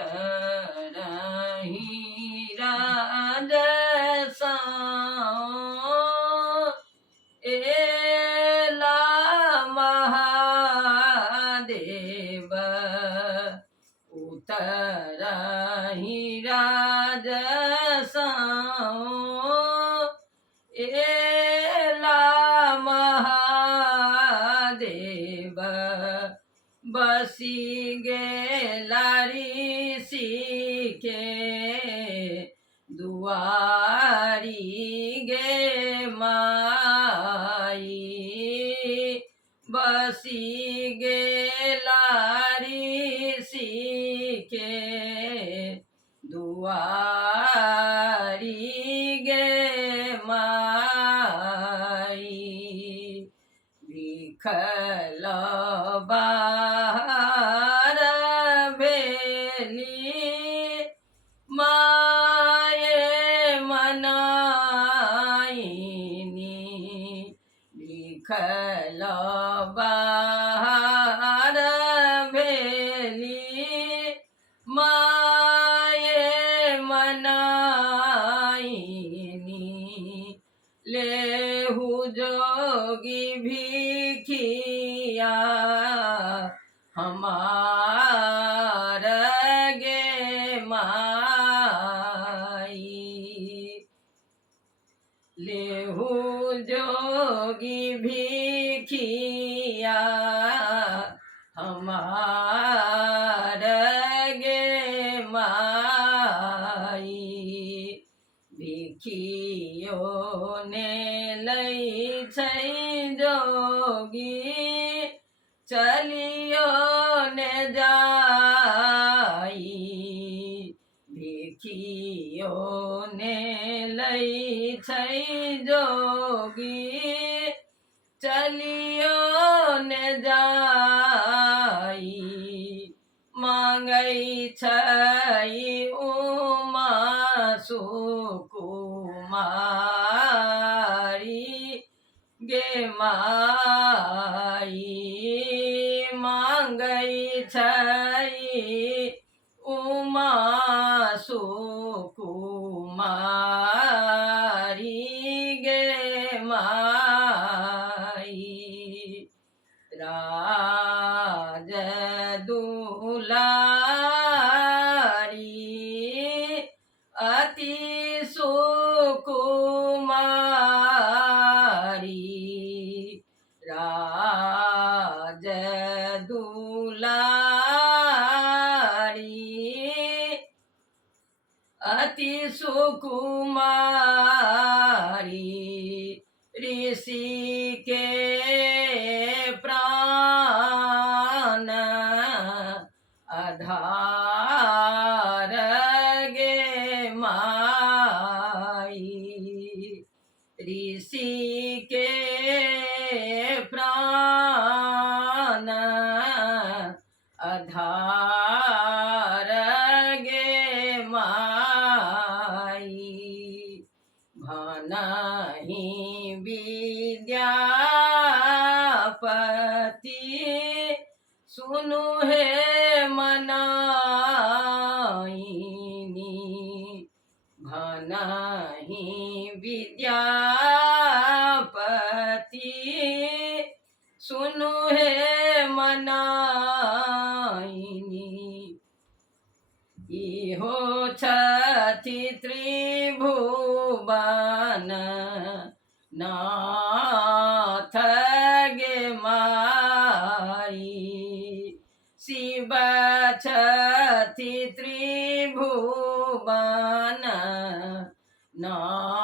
उतरही राजसा एला महादेव उतरही राजसा एला महादेव बसी गेलारी सीखे दुआरी गे माई बसी गेलारी सीखे दुआरी गे माई लिखल बाहर भेली माये मनाइनी लिखल बाहर भेली माये मनाइनी लेहु जोगी भिखिया हमार गे माई लेहु जोगी भिखिया हमार गे माई भिखियो ने लई छै जोगी चलियो ने जाई भिखियो ने लई छै जोगी चलियो ने जाई मांगै छै उमा सुकुमारी गे माई मांगै छै उमा सुकुमारी गे माई राज दुलारी अति सुकुमारी राज दुलारी अति सुकुमारी ऋषि के प्राण आधार गे माई ऋषि के प्राण आधार गे माई भनहि विद्यापति सुनु हे मनाइनी भनहि विद्यापति सुनु हे मनाइनी इहो छथि त्रिभुवन नाथ गे माई शिव छथि त्रिभुवन नाथ